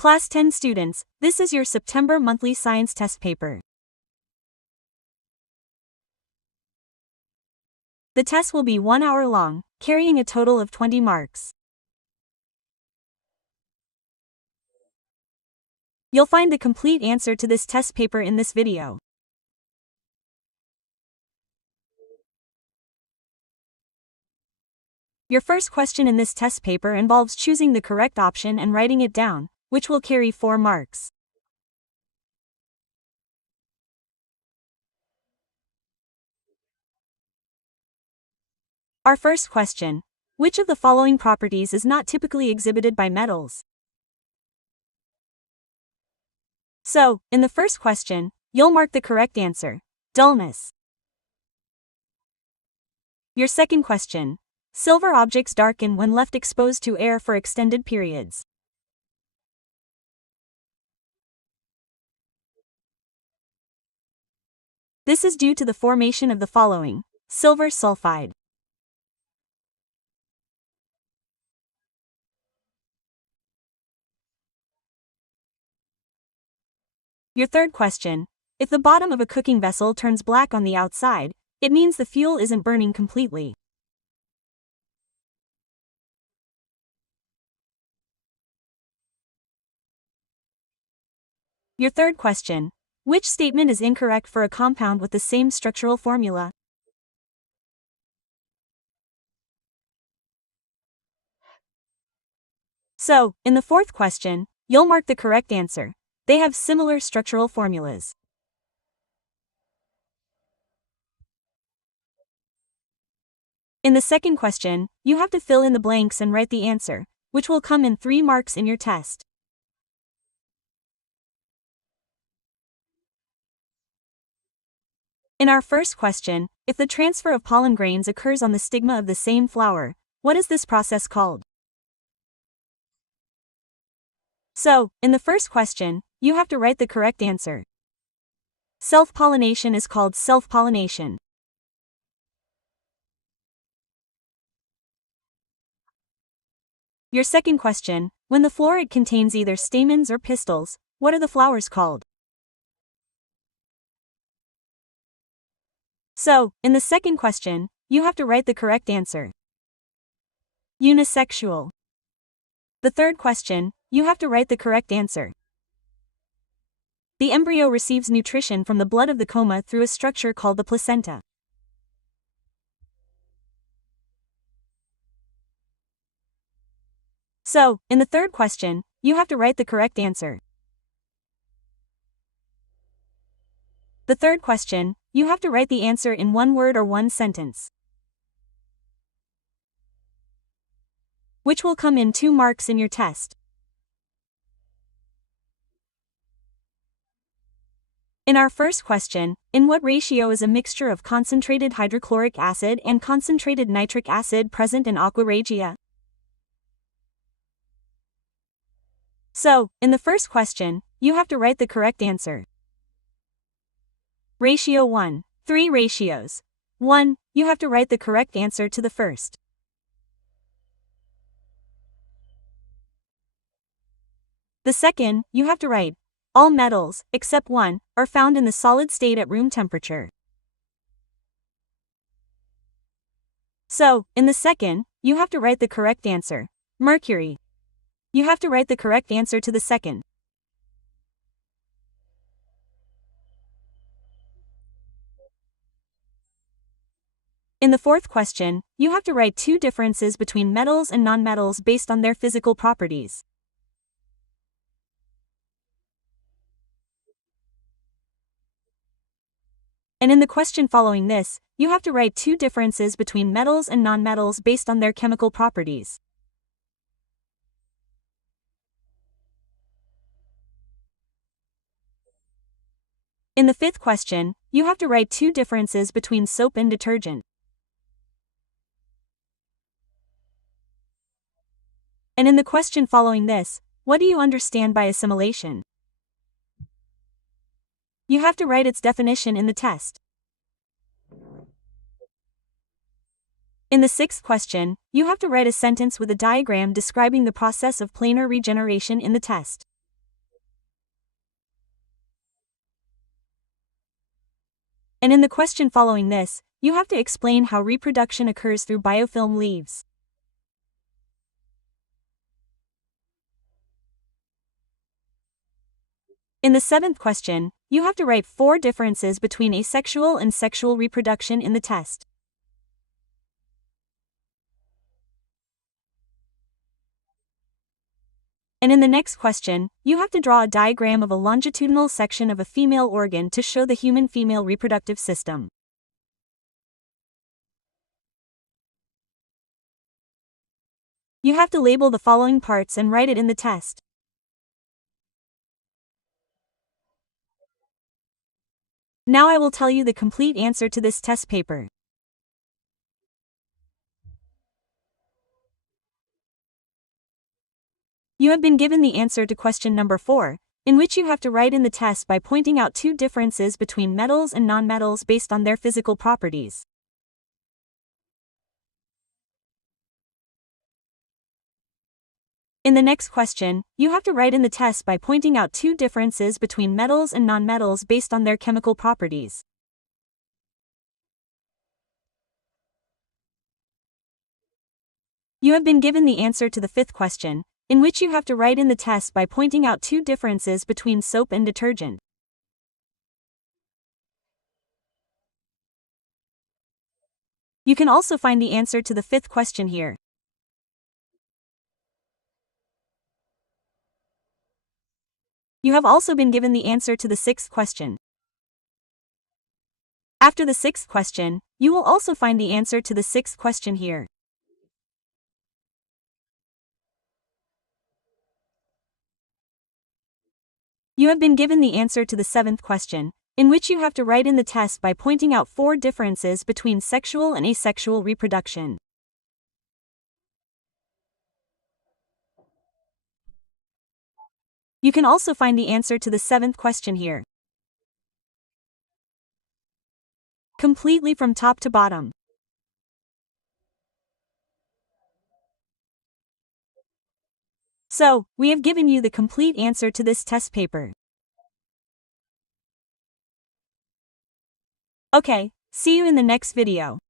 Class 10 students, this is your September monthly science test paper. The test will be 1 hour long, carrying a total of 20 marks. You'll find the complete answer to this test paper in this video. Your first question in this test paper involves choosing the correct option and writing it down, which will carry 4 marks. Our first question: which of the following properties is not typically exhibited by metals? So, in the first question, you'll mark the correct answer: dullness. Your second question: silver objects darken when left exposed to air for extended periods. This is due to the formation of the following: silver sulfide. Your third question: if the bottom of a cooking vessel turns black on the outside, it means the fuel isn't burning completely. Your third question: which statement is incorrect for a compound with the same structural formula? So, in the fourth question, you'll mark the correct answer: they have similar structural formulas. In the second question, you have to fill in the blanks and write the answer, which will come in 3 marks in your test. In our first question, if the transfer of pollen grains occurs on the stigma of the same flower, what is this process called? So, in the first question, you have to write the correct answer. Self-pollination is called self-pollination. Your second question: when the floret contains either stamens or pistils, what are the flowers called? So, in the second question, you have to write the correct answer. Unisexual. The third question, you have to write the correct answer. The embryo receives nutrition from the blood of the coma through a structure called the placenta. So, in the third question, you have to write the correct answer. The third question, you have to write the answer in 1 word or 1 sentence, which will come in 2 marks in your test. In our first question, in what ratio is a mixture of concentrated hydrochloric acid and concentrated nitric acid present in aqua regia? So, in the first question, you have to write the correct answer. Ratio 1. 3 ratios. 1. You have to write the correct answer to the first. The second, you have to write, all metals, except 1, are found in the solid state at room temperature. So, in the second, you have to write the correct answer. Mercury. You have to write the correct answer to the second. In the fourth question, you have to write 2 differences between metals and nonmetals based on their physical properties. And in the question following this, you have to write 2 differences between metals and nonmetals based on their chemical properties. In the fifth question, you have to write 2 differences between soap and detergent. And in the question following this, what do you understand by assimilation? You have to write its definition in the test. In the sixth question, you have to write a sentence with a diagram describing the process of planar regeneration in the test. And in the question following this, you have to explain how reproduction occurs through biofilm leaves. In the seventh question, you have to write 4 differences between asexual and sexual reproduction in the test. And in the next question, you have to draw a diagram of a longitudinal section of a female organ to show the human female reproductive system. You have to label the following parts and write it in the test. Now I will tell you the complete answer to this test paper. You have been given the answer to question number 4, in which you have to write in the test by pointing out 2 differences between metals and nonmetals based on their physical properties. In the next question, you have to write in the test by pointing out 2 differences between metals and nonmetals based on their chemical properties. You have been given the answer to the 5th question, in which you have to write in the test by pointing out 2 differences between soap and detergent. You can also find the answer to the 5th question here. You have also been given the answer to the 6th question. After the 6th question, you will also find the answer to the 6th question here. You have been given the answer to the 7th question, in which you have to write in the test by pointing out 4 differences between sexual and asexual reproduction. You can also find the answer to the 7th question here. Completely from top to bottom. So, we have given you the complete answer to this test paper. Okay, see you in the next video.